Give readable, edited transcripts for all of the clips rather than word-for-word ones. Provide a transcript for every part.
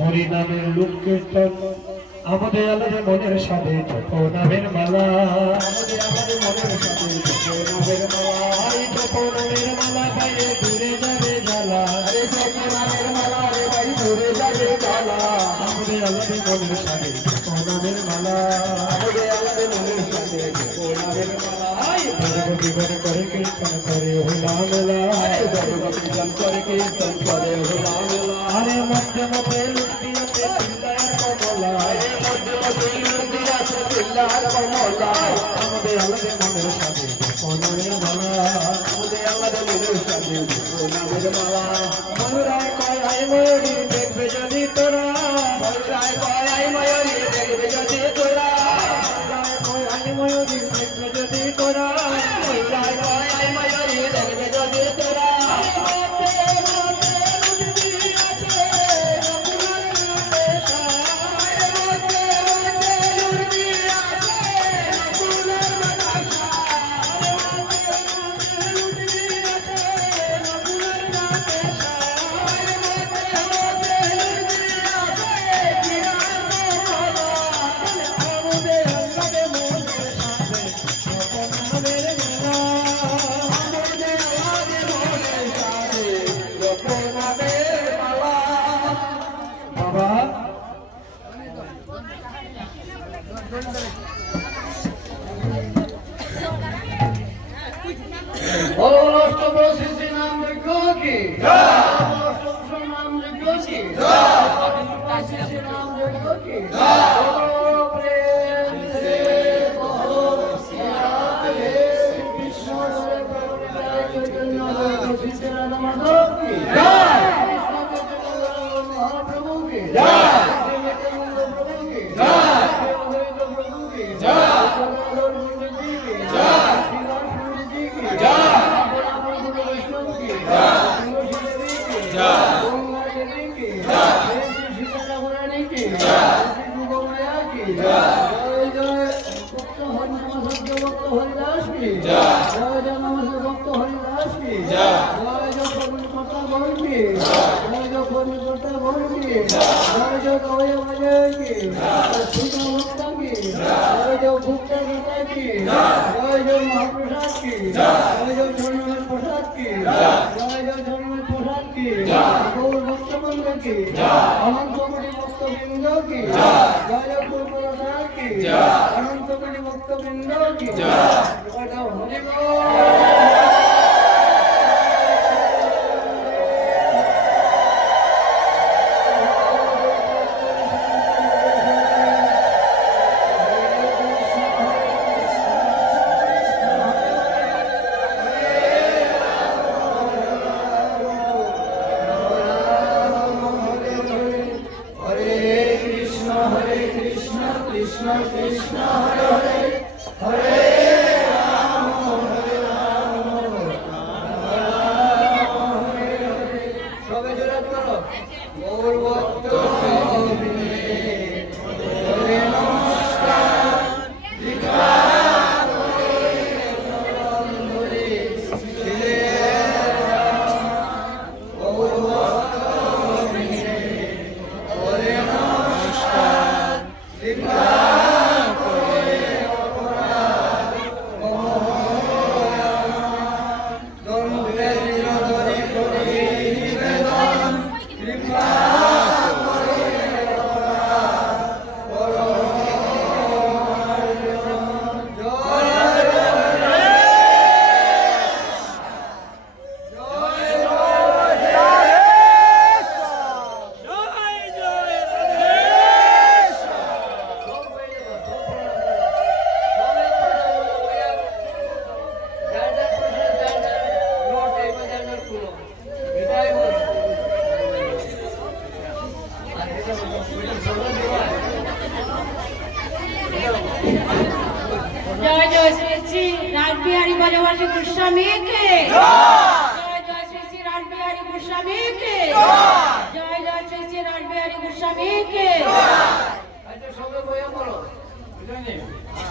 হরিনামের লোক কীর্তন আমাদের আলাদা মনের সাথে যত নামের মালা আমাদের মনের সাথে যত নামের মালা যত নামের মালা বাইরে দূরে যাবে জ্বালা আরে যত নামের মালা রে ভাই দূরে যাবে জ্বালা আমাদের আলাদা মনের সাথে যত নামের মালা আমাদের আলাদা মনের সাথে যত নামের মালা জীবন করে কীর্তন করে হোলা মেলা জীবন করে কীর্তন করে হোলা মেলা আরে মধ্যে মধ্যে লুটিয়াতে চিল্লার কমলা আরে মধ্যে মধ্যে লুটিয়াতে চিল্লার কমলা আমাদের আলাদা মনের সাথে কোনের মালা আমাদের আলাদা মনের সাথে কোনের মালা ময়ূরায় কয় আয় ময়ূরী দেখবে যদি তোরা ময়ূরায় কয় আয় ময়ূরী দেখবে যদি তোরা ময়ূরায় কয় আয় ময়ূরী দেখবে যদি তোরা ময়ূরায় কয় আয় ময়ূরী দেখবে যদি তোরা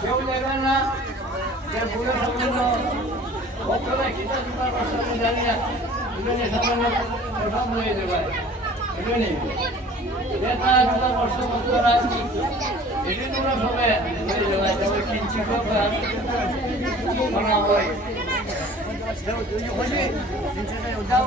কেউ নেবে না যে ভুলে সামান্য বছরে কিনা তোমার বছরে জানি না দুজনে সামান্য প্রথম হয়ে যাবে এজন্য এটা একটা বর্ষ বছর আছে এটি তোমরা সবে হয়ে যাবে তবে কিঞ্চিত বানা হয় যাও তুই বলি কিঞ্চিত যাও